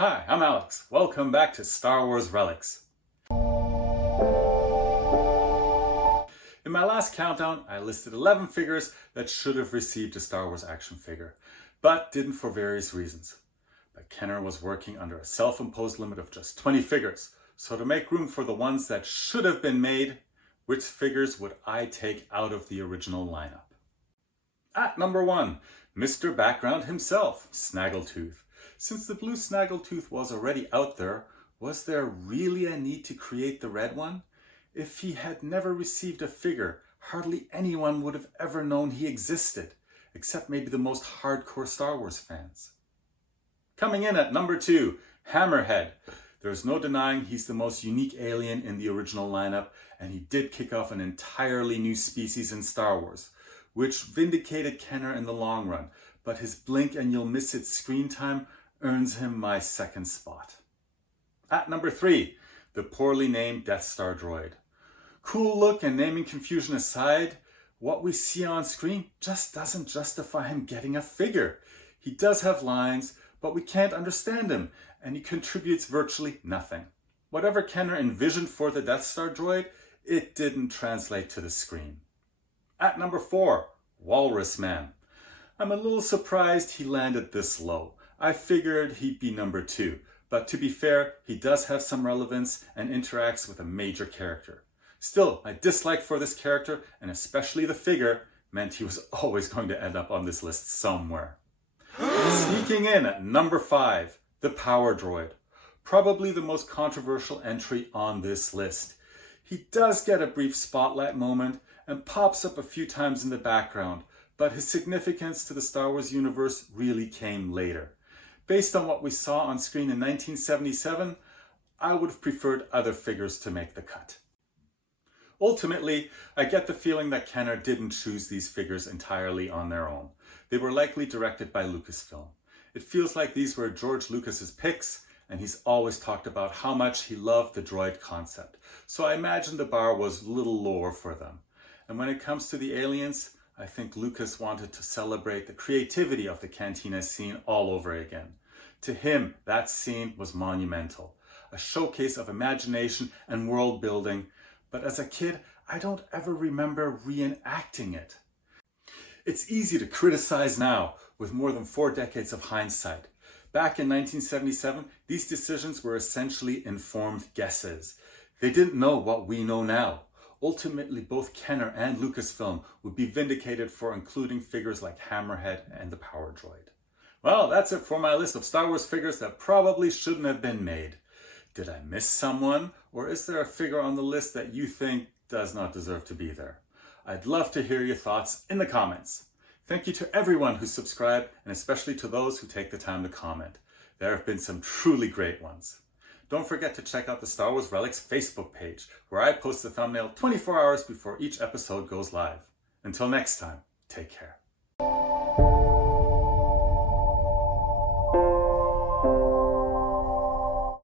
Hi, I'm Alex. Welcome back to Star Wars Relics. In my last countdown, I listed 11 figures that should have received a Star Wars action figure, but didn't for various reasons. But Kenner was working under a self-imposed limit of just 20 figures, so to make room for the ones that should have been made, which figures would I take out of the original lineup? At number 1, Mr. Background himself, Snaggletooth. Since the blue Snaggletooth was already out there, was there really a need to create the red one? If he had never received a figure, hardly anyone would have ever known he existed, except maybe the most hardcore Star Wars fans. Coming in at number 2, Hammerhead. There's no denying he's the most unique alien in the original lineup, and he did kick off an entirely new species in Star Wars, which vindicated Kenner in the long run, but his blink and you'll miss it screen time earns him my second spot. At number 3, the poorly named Death Star droid. Cool look and naming confusion aside, what we see on screen just doesn't justify him getting a figure. He does have lines, but we can't understand him, and he contributes virtually nothing. Whatever Kenner envisioned for the Death Star droid, it didn't translate to the screen. At number 4, Walrus Man. I'm a little surprised he landed this low. I figured he'd be number 2, but to be fair, he does have some relevance and interacts with a major character. Still, my dislike for this character, and especially the figure, meant he was always going to end up on this list somewhere. Sneaking in at number 5, the Power Droid. Probably the most controversial entry on this list. He does get a brief spotlight moment and pops up a few times in the background, but his significance to the Star Wars universe really came later. Based on what we saw on screen in 1977, I would have preferred other figures to make the cut. Ultimately, I get the feeling that Kenner didn't choose these figures entirely on their own. They were likely directed by Lucasfilm. It feels like these were George Lucas's picks, and he's always talked about how much he loved the droid concept. So I imagine the bar was a little lower for them. And when it comes to the aliens, I think Lucas wanted to celebrate the creativity of the Cantina scene all over again. To him, that scene was monumental, a showcase of imagination and world building, but as a kid, I don't ever remember reenacting it. It's easy to criticize now, with more than 4 decades of hindsight. Back in 1977, these decisions were essentially informed guesses. They didn't know what we know now. Ultimately, both Kenner and Lucasfilm would be vindicated for including figures like Hammerhead and the Power Droid. Well, that's it for my list of Star Wars figures that probably shouldn't have been made. Did I miss someone, or is there a figure on the list that you think does not deserve to be there? I'd love to hear your thoughts in the comments. Thank you to everyone who subscribed, and especially to those who take the time to comment. There have been some truly great ones. Don't forget to check out the Star Wars Relics Facebook page, where I post the thumbnail 24 hours before each episode goes live. Until next time, take care.